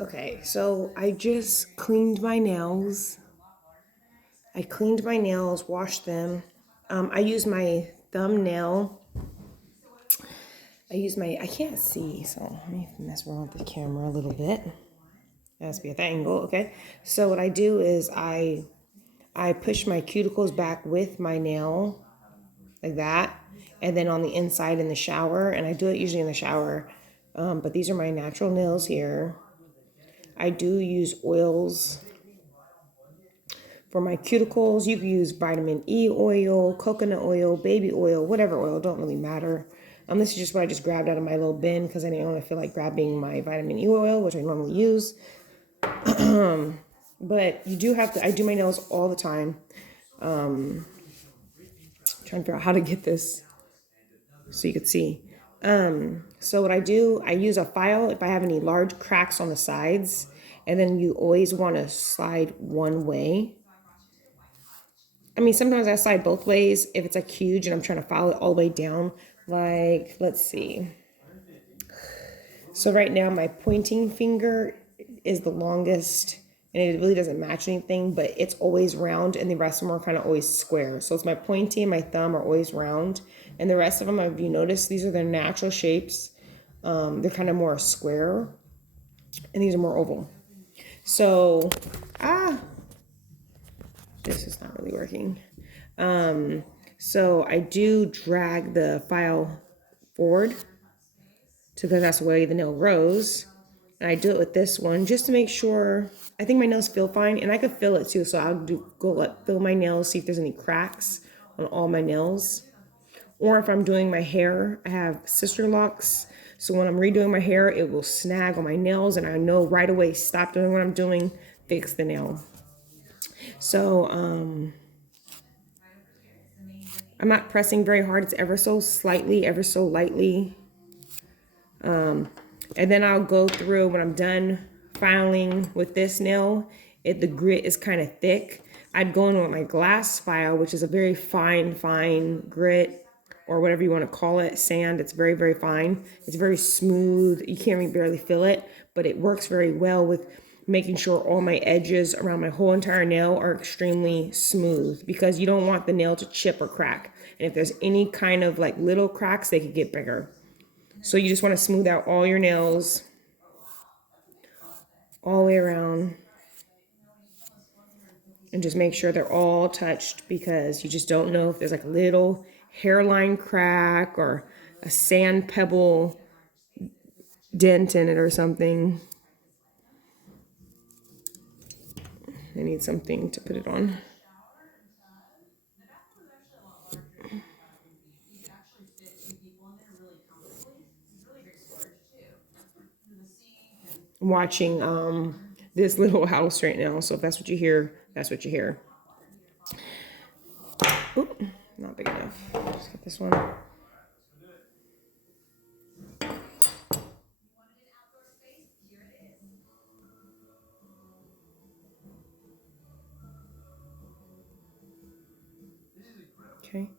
Okay, so I just cleaned my nails. I cleaned my nails, washed them. I use my thumbnail. I can't see, so let me mess around with the camera a little bit. It has to be at that angle, okay? So what I do is I push my cuticles back with my nail, like that. And then on the inside in the shower, and I do it usually in the shower. But these are my natural nails here. I do use oils for my cuticles. You can use vitamin E oil, coconut oil, baby oil, whatever oil, don't really matter. This is just what I just grabbed out of my little bin because I didn't want to feel like grabbing my vitamin E oil, which I normally use. But you do have to, I do my nails all the time. Trying to figure out how to get this so you could see. So what I do, I use a file if I have any large cracks on the sides, and then you always want to slide one way. I mean, sometimes I slide both ways if it's like huge and I'm trying to file it all the way down. Like, let's see. So right now my pointing finger is the longest and it really doesn't match anything, but it's always round and the rest of them are kind of always square. So it's my pointy and my thumb are always round. And the rest of them, if you notice, these are their natural shapes. They're kind of more square and these are more oval. So, this is not really working. So I do drag the file forward because that's the way the nail grows. And I do it with this one just to make sure. I think my nails feel fine, and I could feel it too. So I'll feel my nails, see if there's any cracks on all my nails. Or if I'm doing my hair, I have sister locks. So when I'm redoing my hair, it will snag on my nails, and I know right away, stop doing what I'm doing, fix the nail. So I'm not pressing very hard. It's ever so slightly, ever so lightly. And then I'll go through when I'm done filing with this nail. The grit is kind of thick. I'd go in with my glass file, which is a very fine grit or whatever you want to call it, sand. It's very, very fine. It's very smooth. You can't even barely feel it, but it works very well with making sure all my edges around my whole entire nail are extremely smooth because you don't want the nail to chip or crack. And if there's any kind of like little cracks, they could get bigger. So you just want to smooth out all your nails all the way around and just make sure they're all touched because you just don't know if there's like a little hairline crack or a sand pebble dent in it or something. I need something to put it on. I'm watching this little house right now, so if that's what you hear, that's what you hear. Oop, not big enough. Just get this one. Okay.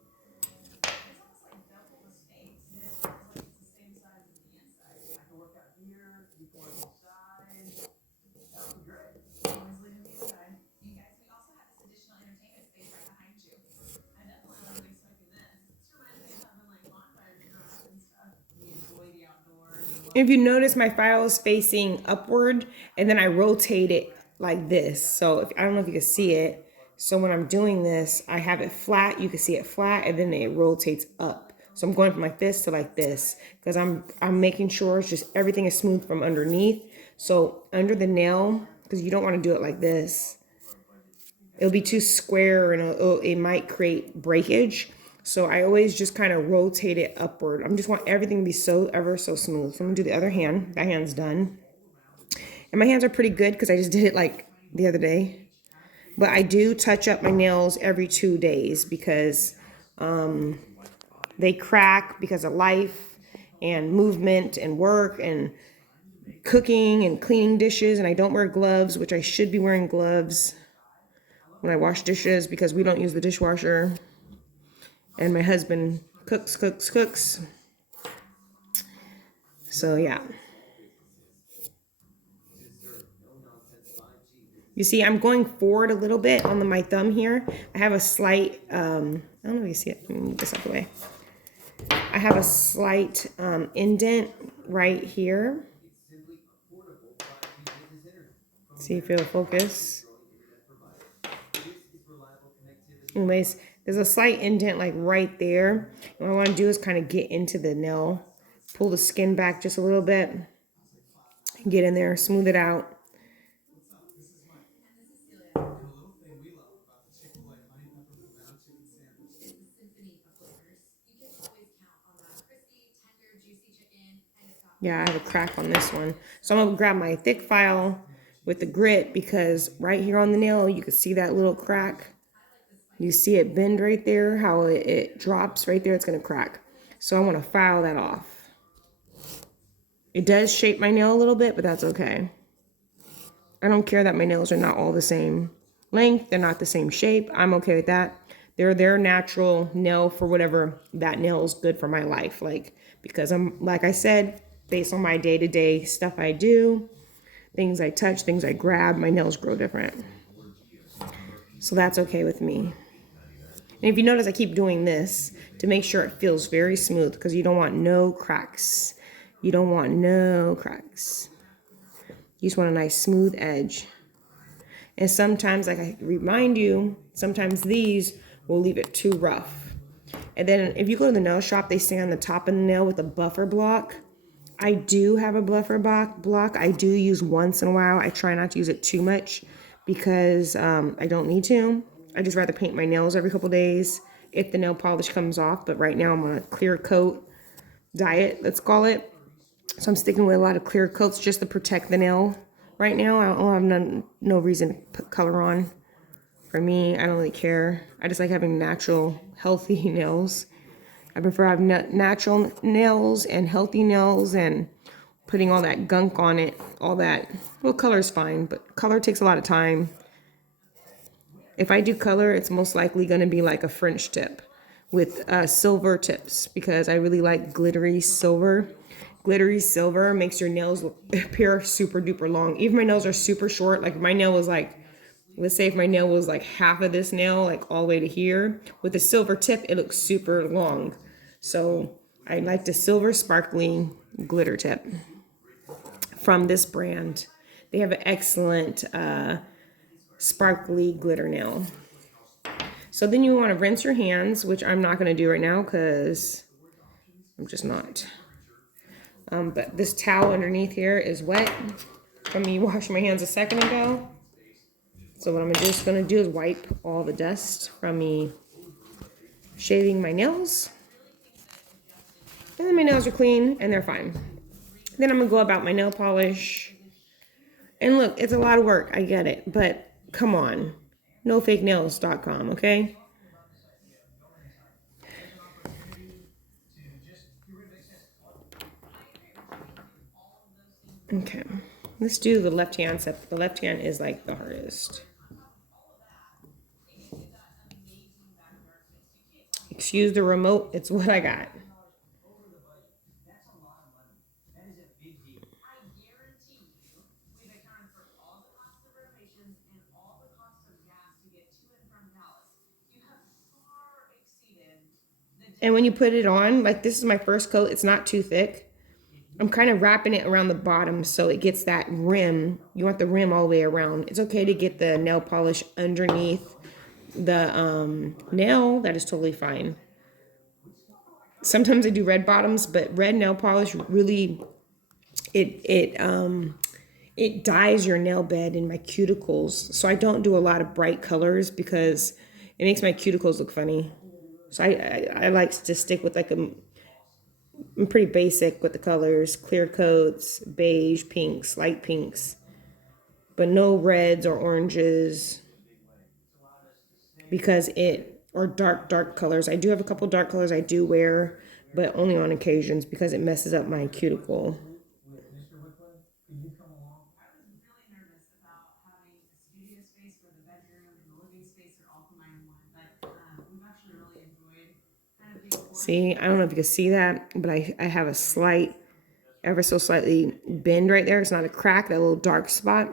If you notice, my file is facing upward and then I rotate it like this. So I don't know if you can see it. So when I'm doing this, I have it flat. You can see it flat and then it rotates up. So I'm going from like this to like this because I'm making sure it's just everything is smooth from underneath. So under the nail, because you don't want to do it like this. It'll be too square and it might create breakage. So I always just kind of rotate it upward. I just want everything to be so ever so smooth. So I'm gonna do the other hand. That hand's done. And my hands are pretty good because I just did it like the other day. But I do touch up my nails every 2 days because they crack because of life and movement and work and cooking and cleaning dishes. And I don't wear gloves, which I should be wearing gloves when I wash dishes because we don't use the dishwasher. And my husband cooks. So yeah. You see, I'm going forward a little bit on my thumb here. I have a slight, I don't know if you see it. Let me move this out of the way. I have a slight indent right here. See if it'll focus. Anyways, there's a slight indent like right there. And what I want to do is kind of get into the nail, pull the skin back just a little bit, get in there, smooth it out. Yeah, I have a crack on this one. So I'm gonna grab my thick file with the grit because right here on the nail, you can see that little crack. You see it bend right there, how it drops right there, it's gonna crack. So I wanna file that off. It does shape my nail a little bit, but that's okay. I don't care that my nails are not all the same length, they're not the same shape. I'm okay with that. They're their natural nail for whatever that nail is good for my life. Like, because I'm, like I said, based on my day-to-day stuff I do, things I touch, things I grab, my nails grow different. So that's okay with me. And if you notice, I keep doing this to make sure it feels very smooth because you don't want no cracks. You don't want no cracks. You just want a nice smooth edge. And sometimes, like I remind you, sometimes these will leave it too rough. And then if you go to the nail shop, they say on the top of the nail with a buffer block. I do have a buffer block. I do use once in a while. I try not to use it too much because I don't need to. I just rather paint my nails every couple days if the nail polish comes off. But right now I'm on a clear coat diet, let's call it. So I'm sticking with a lot of clear coats just to protect the nail. Right now, I don't have no reason to put color on. For me, I don't really care. I just like having natural, healthy nails. I prefer having natural nails and healthy nails and putting all that gunk on it, all that. Well, color is fine, but color takes a lot of time. If I do color, it's most likely going to be like a French tip with silver tips because I really like glittery silver. Glittery silver makes your nails appear super duper long. Even my nails are super short. Like my nail was like, let's say if my nail was like half of this nail, like all the way to here, with a silver tip, it looks super long. So I like the silver sparkly glitter tip from this brand. They have an excellent sparkly glitter nail. So then you want to rinse your hands, which I'm not going to do right now because I'm just not. But this towel underneath here is wet from me washing my hands a second ago. So what I'm just going to do is wipe all the dust from me shaving my nails. And then my nails are clean and they're fine. Then I'm going to go about my nail polish. And look, it's a lot of work. I get it. But come on. NoFakeNails.com, okay? Okay. Let's do the left hand step. The left hand is like the hardest. Excuse the remote. It's what I got. And when you put it on, like this is my first coat, it's not too thick. I'm kind of wrapping it around the bottom so it gets that rim. You want the rim all the way around. It's okay to get the nail polish underneath the nail. That is totally fine. Sometimes I do red bottoms, but red nail polish really, it dyes your nail bed in my cuticles. So I don't do a lot of bright colors because it makes my cuticles look funny. So I like to stick with like I'm pretty basic with the colors, clear coats, beige, pinks, light pinks, but no reds or oranges because or dark colors. I do have a couple dark colors I do wear, but only on occasions because it messes up my cuticle. See, I don't know if you can see that, but I have a slight, ever so slightly bend right there. It's not a crack, that little dark spot.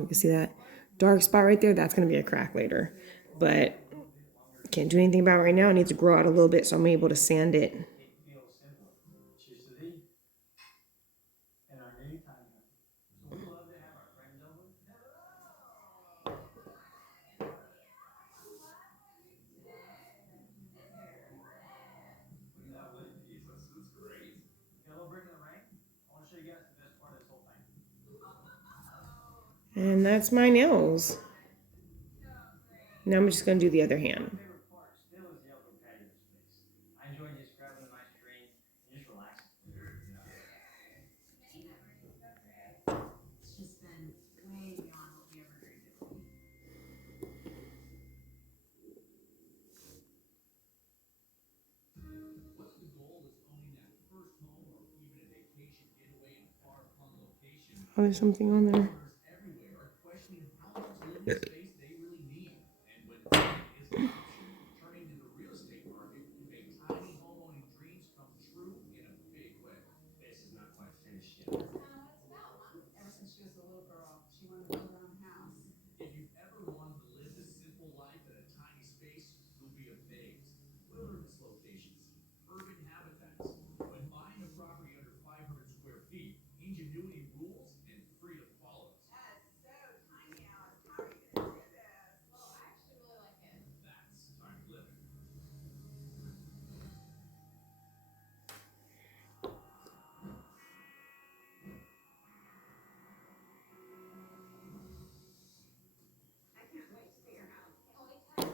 You can see that dark spot right there. That's going to be a crack later. But can't do anything about it right now. It needs to grow out a little bit so I'm able to sand it. And that's my nails. Now I'm just going to do the other hand. Oh, there's something on there.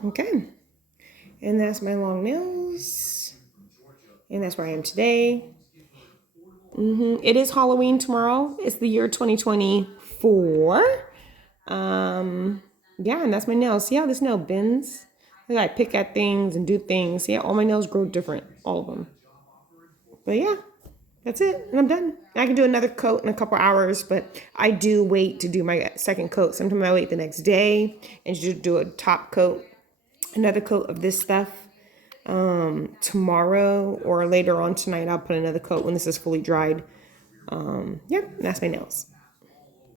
Okay. And that's my long nails. And that's where I am today. It is Halloween tomorrow. It's the year 2024. Yeah, and that's my nails. See how this nail bends? I pick at things and do things. See how all my nails grow different, all of them. But yeah, that's it. And I'm done. I can do another coat in a couple hours, but I do wait to do my second coat. Sometimes I wait the next day and just do a top coat, another coat of this stuff. Tomorrow or later on tonight, I'll put another coat when this is fully dried. Yeah, that's my nails.